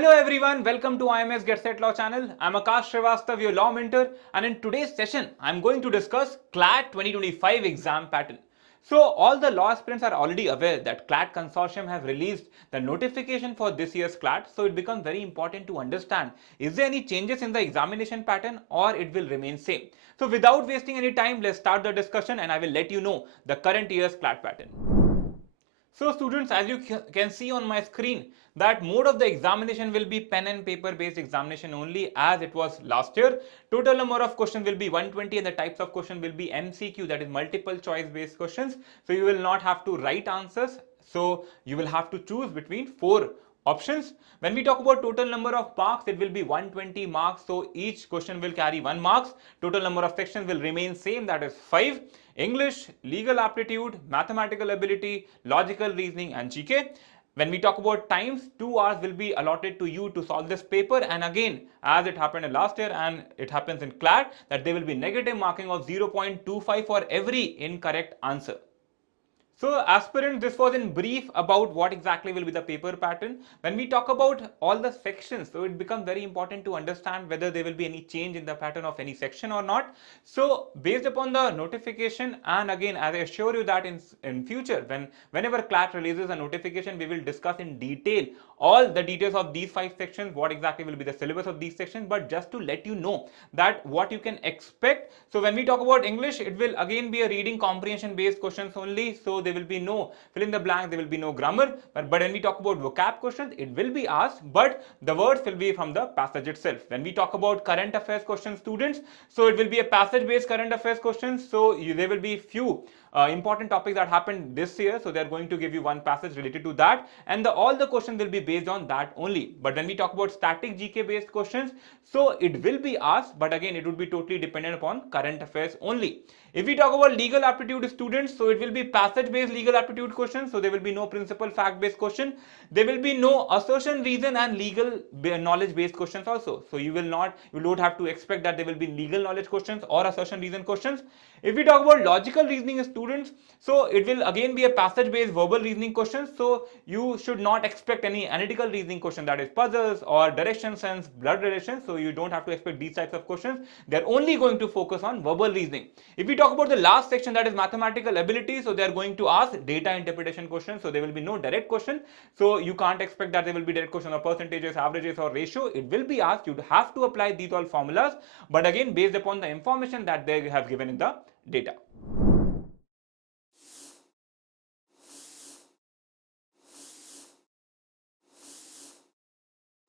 Hello everyone, welcome to IMS Get Set Law channel. I'm Akash Srivastava, your law mentor, and in today's session, I'm going to discuss Clat 2025 exam pattern. So all the law aspirants are already aware that Clat consortium have released the notification for this year's Clat, so it becomes very important to understand, is there any changes in the examination pattern or it will remain same? So without wasting any time, let's start the discussion and I will let you know the current year's Clat pattern. So students, as you can see on my screen, that mode of the examination will be pen and paper based examination only as it was last year. Total number of questions will be 120 and the types of question will be MCQ, that is multiple choice based questions. So you will not have to write answers. So you will have to choose between 4 options. When we talk about total number of marks, it will be 120 marks. So each question will carry 1 marks. Total number of sections will remain same, that is 5. English, legal aptitude, mathematical ability, logical reasoning and GK. When we talk about times, 2 hours will be allotted to you to solve this paper, and again, as it happened in last year and it happens in Clat, that there will be negative marking of 0.25 for every incorrect answer. So aspirants, this was in brief about what exactly will be the paper pattern. When we talk about all the sections, so it becomes very important to understand whether there will be any change in the pattern of any section or not. So based upon the notification, and again, as I assure you that in future, whenever Clat releases a notification, we will discuss in detail all the details of these 5 sections, what exactly will be the syllabus of these sections. But just to let you know that what you can expect. So when we talk about English, it will again be a reading comprehension based questions only. So there will be no fill in the blank, there will be no grammar. But when we talk about vocab questions, it will be asked, but the words will be from the passage itself. When we talk about current affairs questions, students, so it will be a passage based current affairs questions. So there will be few important topics that happened this year, so they are going to give you one passage related to that, and all the questions will be based on that only. But when we talk about static GK based questions, so it will be asked, but again it would be totally dependent upon current affairs only. If we talk about legal aptitude students, so it will be passage based legal aptitude questions, so there will be no principal fact based question. There will be no assertion reason and legal knowledge based questions also. So you don't have to expect that there will be legal knowledge questions or assertion reason questions. If we talk about logical reasoning students, so it will again be a passage based verbal reasoning questions. So you should not expect any analytical reasoning question, that is puzzles or direction sense, blood relation. So you don't have to expect these types of questions. They're only going to focus on verbal reasoning. If we talk about the last section, that is mathematical ability, so they are going to ask data interpretation questions. So there will be no direct question. So you can't expect that there will be direct question of percentages, averages or ratio. It will be asked. You have to apply these all formulas, but again based upon the information that they have given in the data.